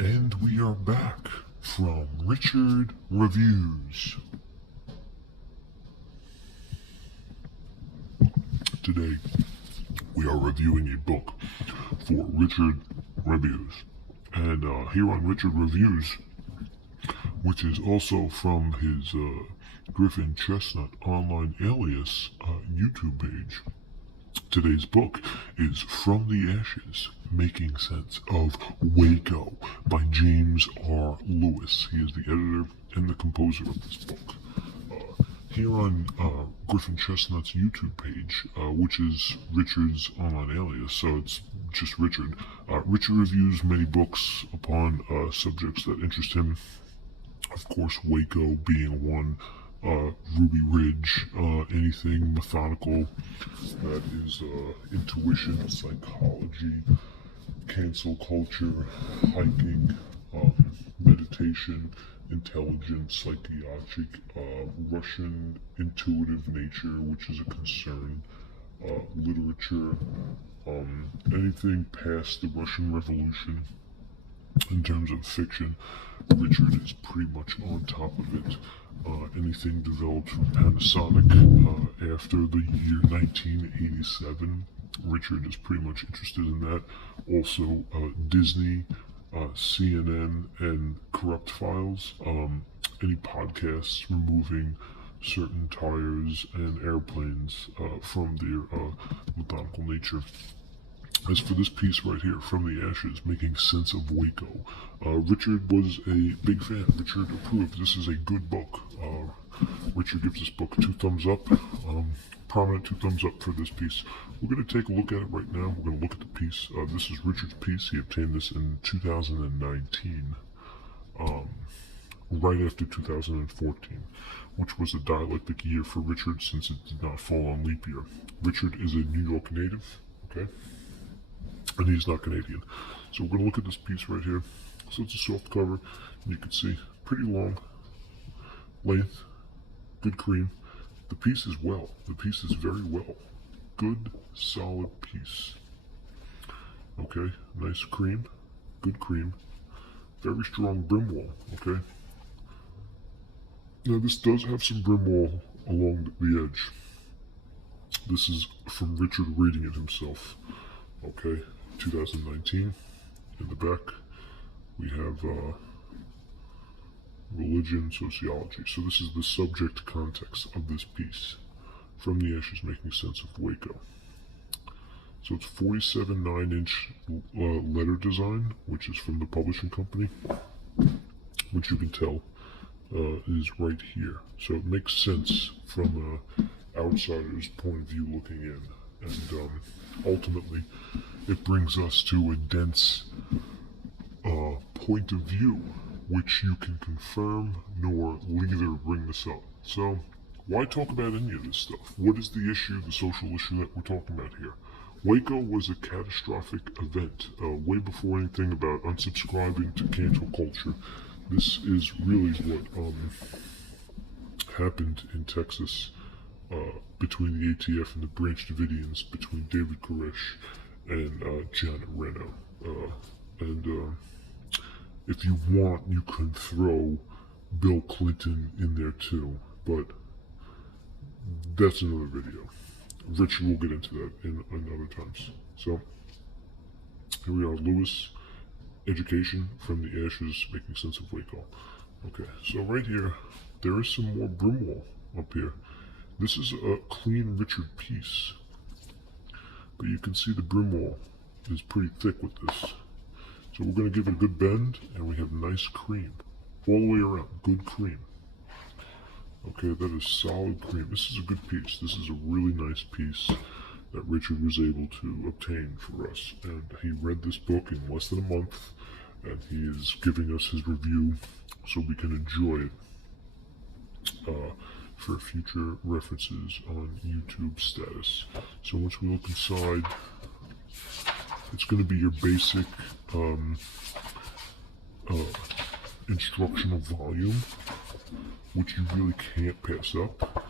And we are back from Richard Reviews. Today, we are reviewing a book for Richard Reviews. And here on Richard Reviews, which is also from his Griffin Chestnut Online Alias YouTube page, today's book is From the Ashes, Making Sense of Waco by James R. Lewis. He is the editor and the composer of this book. Here on Griffin Chestnut's YouTube page, which is Richard's online alias, so it's just Richard. Richard reviews many books upon subjects that interest him. Of course, Waco being one, Ruby Ridge, anything methodical that is intuition, psychology, cancel culture, hiking, meditation, intelligence, psychiatric, Russian intuitive nature, which is a concern, literature, anything past the Russian Revolution. In terms of fiction, Richard is pretty much on top of it. Anything developed from Panasonic after the year 1987, Richard is pretty much interested in that. Also, Disney, CNN, and Corrupt Files. Any podcasts removing certain tires and airplanes from their methodical nature. As for this piece right here, From the Ashes, Making Sense of Waco, Richard was a big fan. Richard approved. This is a good book. Richard gives this book 2 thumbs up. Prominent 2 thumbs up for this piece. We're going to take a look at it right now. We're going to look at the piece. This is Richard's piece. He obtained this in 2019, right after 2014, which was a dialectic year for Richard since it did not fall on leap year. Richard is a New York native, okay? And he's not Canadian. So we're going to look at this piece right here. So it's a soft cover. You can see pretty long length, good cream. The piece is well. The piece is very well. Good, solid piece. Okay, nice cream, good cream. Very strong brim wall, okay? Now this does have some brim wall along the edge. This is from Richard reading it himself, okay? 2019. In the back, we have religion, sociology. So this is the subject context of this piece. From the Ashes, Making Sense of Waco. So it's 47 9-inch letter design, which is from the publishing company, which you can tell is right here. So it makes sense from an outsider's point of view looking in. And ultimately, it brings us to a dense point of view, which you can confirm nor neither bring this up. So, why talk about any of this stuff? What is the issue, the social issue that we're talking about here? Waco was a catastrophic event, way before anything about unsubscribing to cancel culture. This is really what happened in Texas between the ATF and the Branch Davidians, between David Koresh and Janet Reno. If you want, you can throw Bill Clinton in there too, but that's another video. Richard will get into that in other times. So, here we are, Lewis, Education, From the Ashes, Making Sense of Waco. Okay, so right here, there is some more brim wall up here. This is a clean Richard piece, but you can see the brim wall is pretty thick with this. So we're going to give it a good bend, and we have nice cream all the way around, good cream. Okay, that is solid cream. This is a good piece. This is a really nice piece that Richard was able to obtain for us. And he read this book in less than a month, and he is giving us his review so we can enjoy it for future references on YouTube status. So once we look inside, it's going to be your basic instructional volume, which you really can't pass up.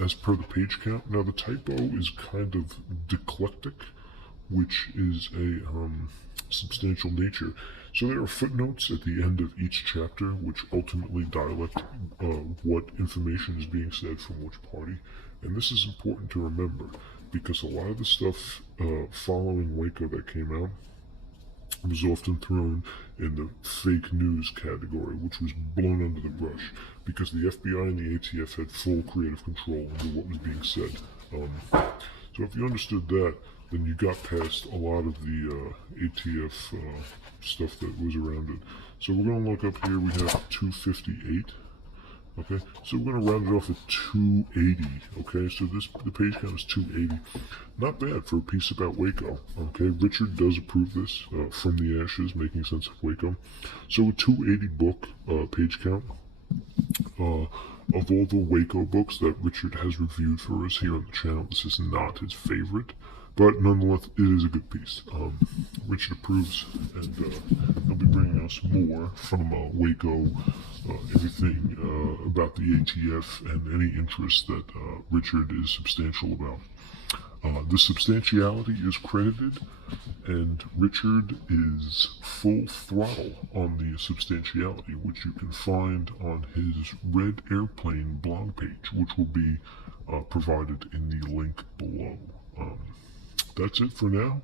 As per the page count. Now the typo is kind of dyclectic, which is a substantial nature. So there are footnotes at the end of each chapter, which ultimately dialect what information is being said from which party. And this is important to remember because a lot of the stuff following Waco that came out was often thrown in the fake news category, which was blown under the brush because the FBI and the ATF had full creative control over what was being said. So if you understood that, then you got past a lot of the ATF stuff that was around it. So we're going to look up here. We have 258. Okay, so we're going to round it off at 280. Okay, so the page count is 280. Not bad for a piece about Waco. Okay, Richard does approve this from the ashes, making sense of Waco. So a 280 book page count of all the Waco books that Richard has reviewed for us here on the channel. This is not his favorite, but nonetheless, it is a good piece. Richard approves, and he'll be bringing us more from Waco, everything about the ATF, and any interest that Richard is substantial about. The substantiality is credited, and Richard is full throttle on the substantiality, which you can find on his Red Airplane blog page, which will be provided in the link below. That's it for now.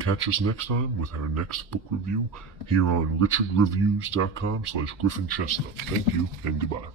Catch us next time with our next book review here on richardreviews.com/GriffinChestnut. Thank you and goodbye.